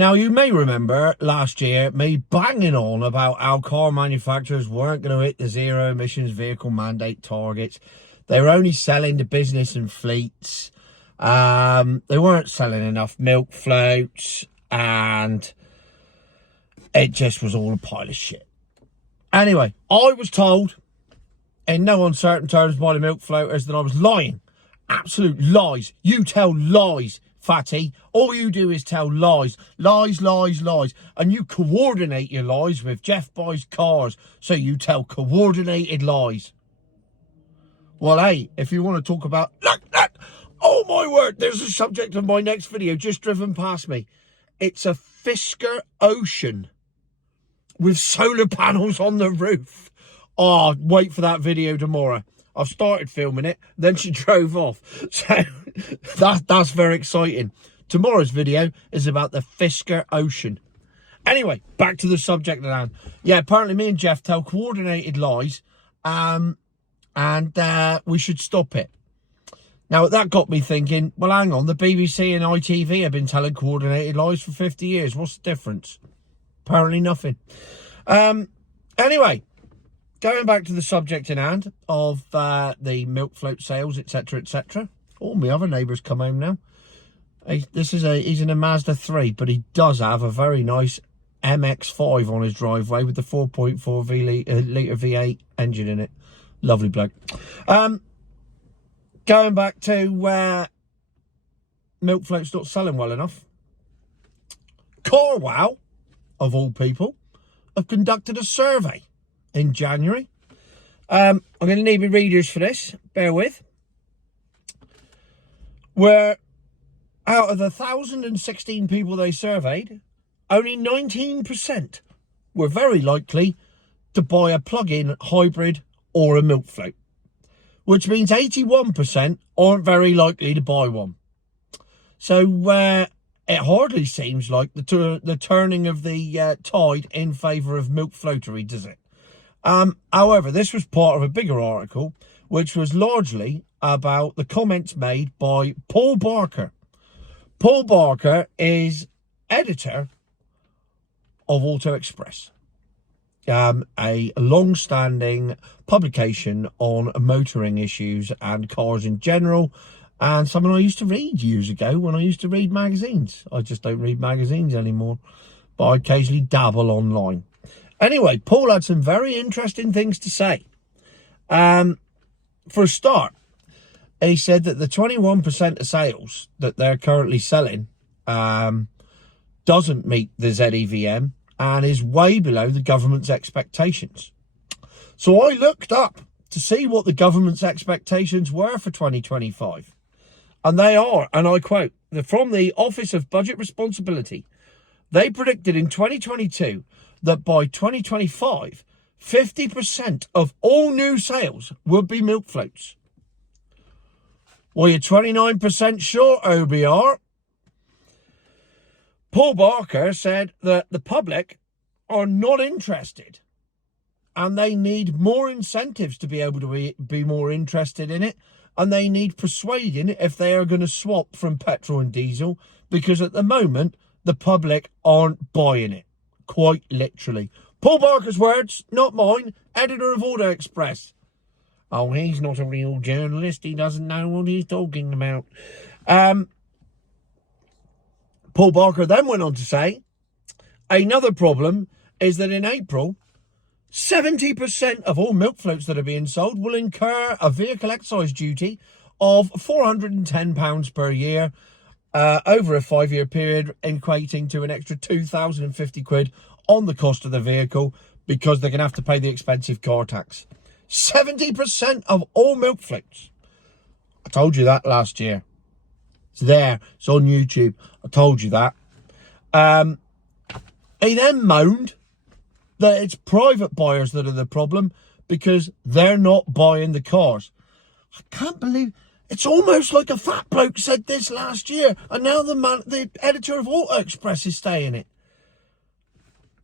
Now, you may remember last year me banging on about how car manufacturers weren't going to hit the zero emissions vehicle mandate targets. They were only selling to business and fleets. They weren't selling enough milk floats, and it just was all a pile of shit. Anyway, I was told in no uncertain terms by the milk floaters that I was lying. Absolute lies. You tell lies, fatty. All you do is tell lies. Lies, lies, lies. And you coordinate your lies with Jeff Buys Cars. So you tell coordinated lies. Well, hey, if you want to talk about... Look, oh, my word. There's the subject of my next video just driven past me. It's a Fisker Ocean with solar panels on the roof. Oh, wait for that video tomorrow. I've started filming it, then she drove off. So that's very exciting. Tomorrow's video is about the Fisker Ocean. Anyway, back to the subject at hand. Yeah, apparently me and Jeff tell coordinated lies, and we should stop it. Now, that got me thinking, well, hang on, the BBC and ITV have been telling coordinated lies for 50 years. What's the difference? Apparently nothing. Anyway, going back to the subject in hand of the milk float sales, etc., etc. Oh, my other neighbour's come home now. He's in a Mazda 3, but he does have a very nice MX-5 on his driveway with the 4.4 litre V8 engine in it. Lovely bloke. Going back to milk floats not selling well enough. Carwow, of all people, have conducted a survey in January. I'm going to need my readers for this. Bear with. Where out of the 1,016 people they surveyed, only 19% were very likely to buy a plug-in hybrid or a milk float, which means 81% aren't very likely to buy one. So it hardly seems like the turning of the tide in favour of milk floatery, does it? However, this was part of a bigger article, which was largely about the comments made by Paul Barker. Paul Barker is editor of Auto Express, a long-standing publication on motoring issues and cars in general, and something I used to read years ago when I used to read magazines. I just don't read magazines anymore, but I occasionally dabble online. Anyway, Paul had some very interesting things to say. For a start, he said that the 21% of sales that they're currently selling doesn't meet the ZEVM and is way below the government's expectations. So I looked up to see what the government's expectations were for 2025. And they are, and I quote, from the Office of Budget Responsibility, they predicted in 2022 that by 2025, 50% of all new sales would be milk floats. Well, you're 29% short, OBR. Paul Barker said that the public are not interested and they need more incentives to be able to be more interested in it, and they need persuading if they are going to swap from petrol and diesel, because at the moment the public aren't buying it, quite literally. Paul Barker's words, not mine, editor of Auto Express. Oh, he's not a real journalist. He doesn't know what he's talking about. Paul Barker then went on to say, another problem is that in April, 70% of all milk floats that are being sold will incur a vehicle excise duty of £410 per year over a 5-year period, equating to an extra £2,050 on the cost of the vehicle, because they're going to have to pay the expensive car tax. 70% of all milk floats. I told you that last year. It's there. It's on YouTube. I told you that. He then moaned that it's private buyers that are the problem because they're not buying the cars. I can't believe... It's almost like a fat bloke said this last year, and now the editor of Auto Express is saying it.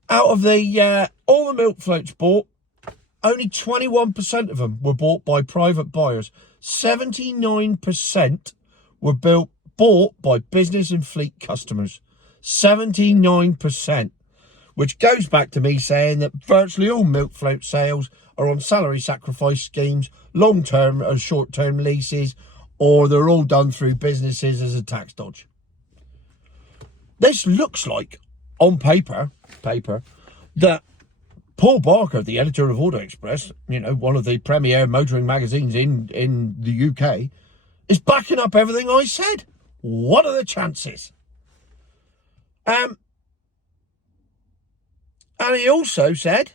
Out of the all the milk floats bought, only 21% of them were bought by private buyers. 79% were bought by business and fleet customers. 79%. Which goes back to me saying that virtually all milk float sales are on salary sacrifice schemes, long-term or short-term leases, or they're all done through businesses as a tax dodge. This looks like, on paper, that Paul Barker, the editor of Auto Express, you know, one of the premier motoring magazines in the UK, is backing up everything I said. What are the chances? And he also said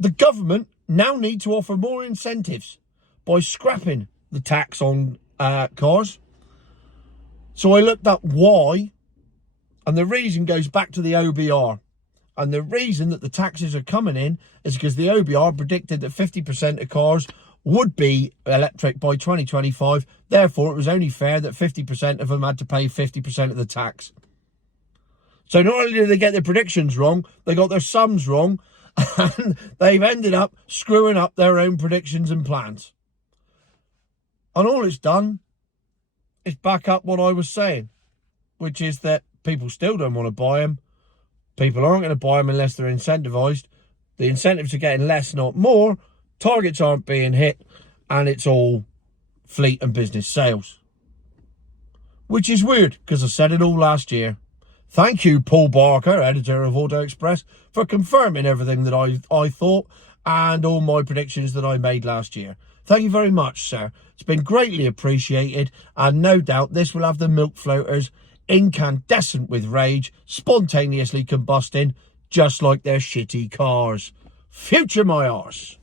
the government now need to offer more incentives by scrapping the tax on cars. So I looked up why, and the reason goes back to the OBR. And the reason that the taxes are coming in is because the OBR predicted that 50% of cars would be electric by 2025. Therefore, it was only fair that 50% of them had to pay 50% of the tax. So not only did they get their predictions wrong, they got their sums wrong, and they've ended up screwing up their own predictions and plans. And all it's done is back up what I was saying, which is that people still don't want to buy them. People aren't going to buy them unless they're incentivised. The incentives are getting less, not more. Targets aren't being hit, and it's all fleet and business sales. Which is weird, because I said it all last year. Thank you, Paul Barker, editor of Auto Express, for confirming everything that I thought and all my predictions that I made last year. Thank you very much, sir. It's been greatly appreciated, and no doubt this will have the milk floaters incandescent with rage, spontaneously combusting, just like their shitty cars. Future my arse.